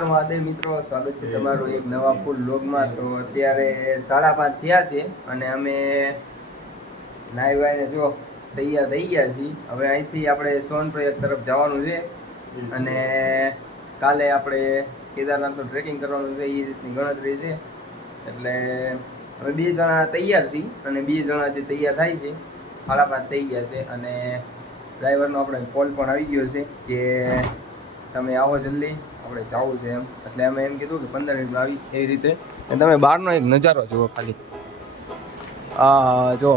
હર મહાદેવ મિત્રો, સ્વાગત છે તમારું એક નવા ફૂલ લોગમાં તો અત્યારે સાડા પાંચ થયા છે અને અમે નાહી વાઈને જો તૈયાર થઈ ગયા છીએ. હવે અહીંથી આપણે સોનપ્રયાગ તરફ જવાનું છે અને કાલે આપણે કેદારનાથનું ટ્રેકિંગ કરવાનું છે એ રીતની ગણતરી છે. એટલે હવે બે જણા તૈયાર છીએ અને બે જણા જે તૈયાર થાય છે, સાડા પાંચ થઈ ગયા છે. અને ડ્રાઈવરનો આપણે કોલ પણ આવી ગયો છે કે તમે આવો જલ્દી. આપણે જવું છે એમ. એટલે અમે એમ કીધું કે પંદર મિનિટમાં આવી એવી રીતે. તમે બહારનો એક નજારો જુઓ ખાલી. આ જો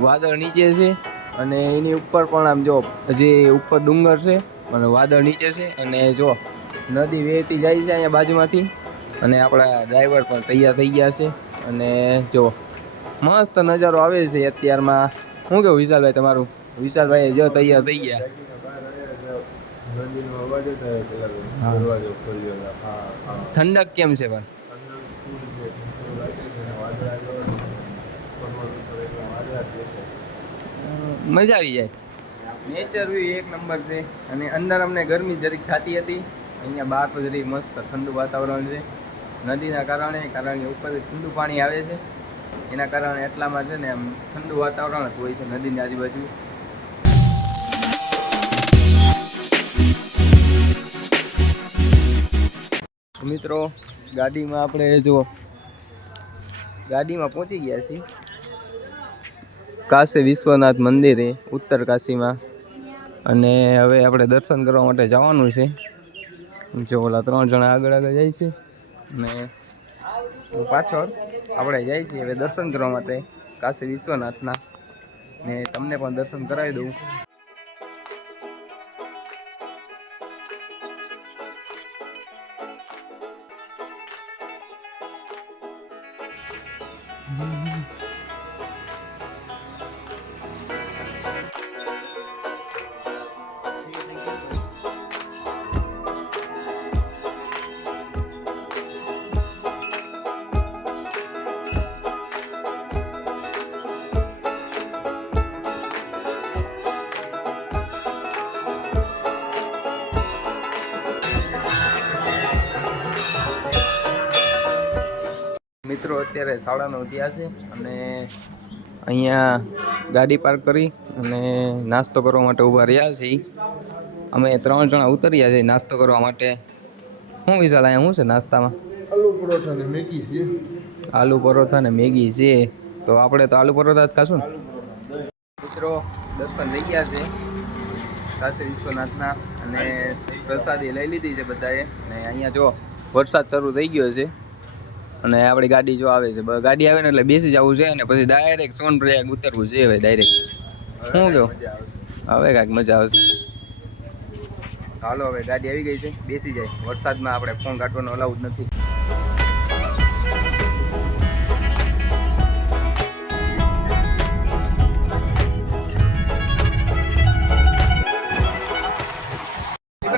વાદળ નીચે છે અને એની ઉપર પણ આમ જો હજી ઉપર ડુંગર છે, અને વાદળ નીચે છે અને જો નદી વહેતી જાય છે અહીંયા બાજુમાંથી. અને આપણા ડ્રાઈવર પણ તૈયાર થઈ ગયા છે. અને જો મસ્ત નજારો આવે છે અત્યારમાં. શું કેવું વિશાલભાઈ તમારું? વિશાલભાઈ જો તૈયાર થઈ ગયા. ઠંડક કેમ છે પણ. મજા આવી જાય. નેચર વ્યૂ એક નંબર છે. અને અંદર અમને ગરમી જરીક થતી હતી. અહીંયા બહાર તો જરીક મસ્ત ઠંડુ વાતાવરણ છે. નદીના કારણે કારણ કે ઉપર ઠંડુ પાણી આવે છે. એના કારણે એટલામાં છે ને આમ ઠંડુ વાતાવરણ જ હોય છે નદીની આજુબાજુ. મિત્રો, ગાડીમાં આપણે જો, ગાડીમાં પહોંચી ગયા છીએ. કાશી વિશ્વનાથ મંદિરે, ઉત્તર કાશીમાં. અને હવે આપણે દર્શન કરવા માટે જવાનું છે. જો ઓલા ત્રણ જણા આગળ આગળ જાય છે. અને પાછળ આપણે જાય છીએ હવે દર્શન કરવા માટે કાશી વિશ્વનાથના. ને તમને પણ દર્શન કરાવી દઉં. 嗯。મિત્રો અત્યારે શાળાનો ઉઠ્યા થયા છે અને અહીંયા ગાડી પાર્ક કરી અને નાસ્તો કરવા માટે ઊભા રહ્યા છીએ. અમે ત્રણ જણા ઉતર્યા છીએ નાસ્તો કરવા માટે. શું વિશાલ અહીંયા શું છે નાસ્તામાં? આલુ પરોઠા ને મેગી છે. આલુ પરોઠા ને મેગી છે. તો આપણે તો આલુ પરોઠા જ ખાશું ને? મિત્રો દર્શન થઈ ગયા છે. કાશી વિશ્વનાથના અને પ્રસાદી લઈ લીધી છે બધાએ. અને અહીંયા જો વરસાદ શરૂ થઈ ગયો છે. અને આપણી ગાડી જો આવે છે ગાડી આવે ને એટલે બેસી જવું છે અને પછી ડાયરેક્ટ સોનપ્રયાગ ઉતરવું છે હવે ડાયરેક્ટ શું કહો? હવે કાંઈક મજા આવશે. હાલો હવે ગાડી આવી ગઈ છે બેસી જાય. વરસાદમાં આપણે ફોન કાઢવાનો અલાઉડ નથી.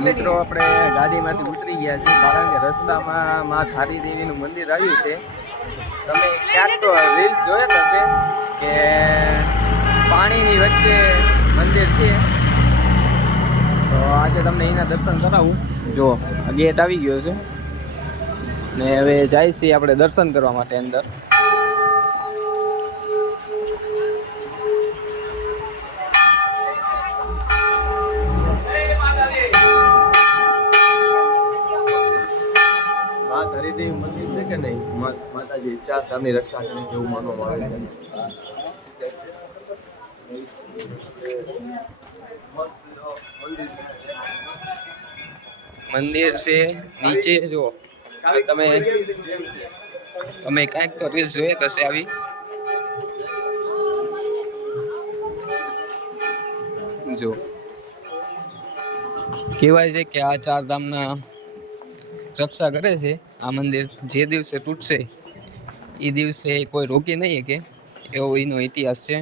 મિત્રો આપણે ગાડીમાંથી ઉતરી ગયા છીએ, કારણ કે રસ્તામાં માં થારી દેવીનું મંદિર આવ્યું છે. તમે ક્યાંક તો રીલ્સ જોયા હશે કે પાણીની વચ્ચે મંદિર છે. તો આજે તમને એના દર્શન કરાવું. જો ગેટ આવી ગયો છે. ને હવે જાય છીએ આપણે દર્શન કરવા માટે અંદર. ધામની રક્ષા કરે એવું માનવામાં આવે છે. મંદિર છે, નીચે જો તમે તમે કાંઈક તો રીલ જોઈએ કશે આવી. જો કહેવાય છે કે આ ચાર ધામના રક્ષા કરે છે આ મંદિર. જે દિવસે તૂટશે એ દિવસે કોઈ રોકી નહીં કે એવો એનો ઇતિહાસ છે.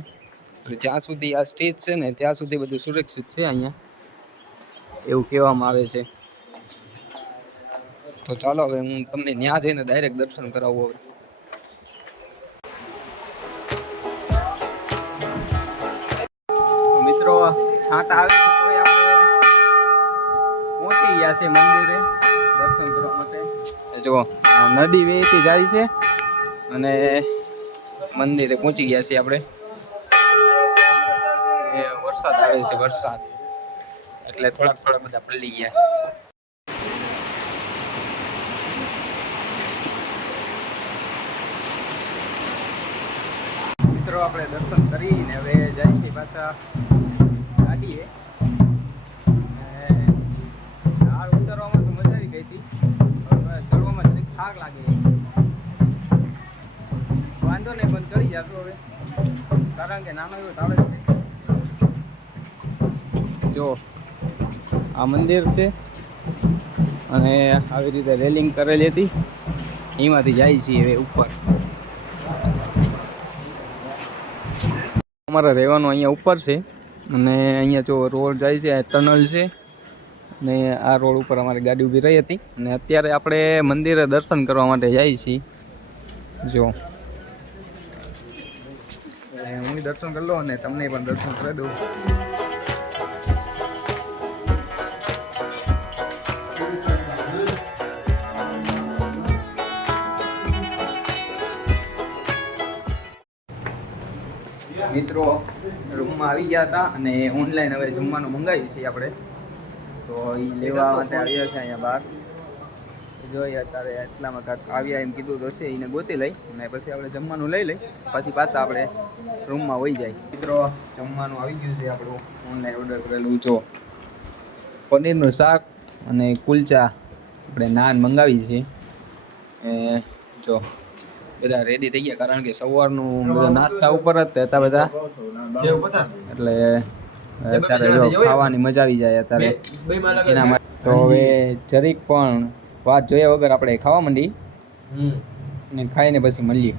જ્યાં સુધી આ સ્ટેજ છે ને, ત્યાં સુધી બધું સુરક્ષિત છે અહીંયા. એવું કહેવામાં આવે છે. તો ચાલો હવે હું તમને ત્યાં જઈને ડાયરેક્ટ દર્શન કરાવું હવે. મિત્રો, છાંટા આવે પહોંચી ગયા છે મંદિરે દર્શન કરવા માટે. જો નદી વહેતી જાય છે. અને મંદિરે પહોંચી ગયા છીએ આપણે. વરસાદ આવે છે, વરસાદ. એટલે થોડાક થોડાક બધા પલળી ગયા છે. મિત્રો, આપણે દર્શન કરીને હવે જાય છે પાછા ગાડીએ. જો, આ મંદિર છે. અને આવી રીતે રેલિંગ કરેલી હતી. એમાંથી જાય છીએ હવે ઉપર. અમારે રહેવાનું અહીંયા ઉપર છે. અને અહીંયા જો રોડ જાય છે ટનલ છે. ને આ રોડ ઉપર અમારી ગાડી ઊભી રહી હતી. અને અત્યારે આપણે મંદિરે દર્શન કરવા માટે જઈએ છીએ. જો. એટલે દર્શન કરી લો અને તમને પણ દર્શન કરી દઉં. મિત્રો, રૂમમાં આવી ગયા હતા અને ઓનલાઈન હવે જમવાનું મંગાવ્યું છે આપણે. તો એ લેવા માટે આવ્યા છે અહીંયા બહાર. જોઈએ અત્યારે એટલામાં કાંક આવ્યા એમ કીધું તો છે એને ગોતી લઈ અને પછી આપણે જમવાનું લઈ લઈ પછી પાછા આપણે રૂમમાં વહી જાય. મિત્રો જમવાનું આવી ગયું છે આપણું. ઓનલાઈન ઓર્ડર કરેલું જો. પનીરનું શાક અને કુલચા આપણે નાન મંગાવી છે. એ જો બધા રેડી થઈ ગયા કારણ કે સવારનું બધા નાસ્તા ઉપર જ હતા બધા. એટલે અત્યારે જો ખાવાની મજા આવી જાય અત્યારે. એના માટે તો હવે જરીક પણ વાત જોયા વગર આપણે ખાવા માંડી ને ખાઈને પછી મળીએ.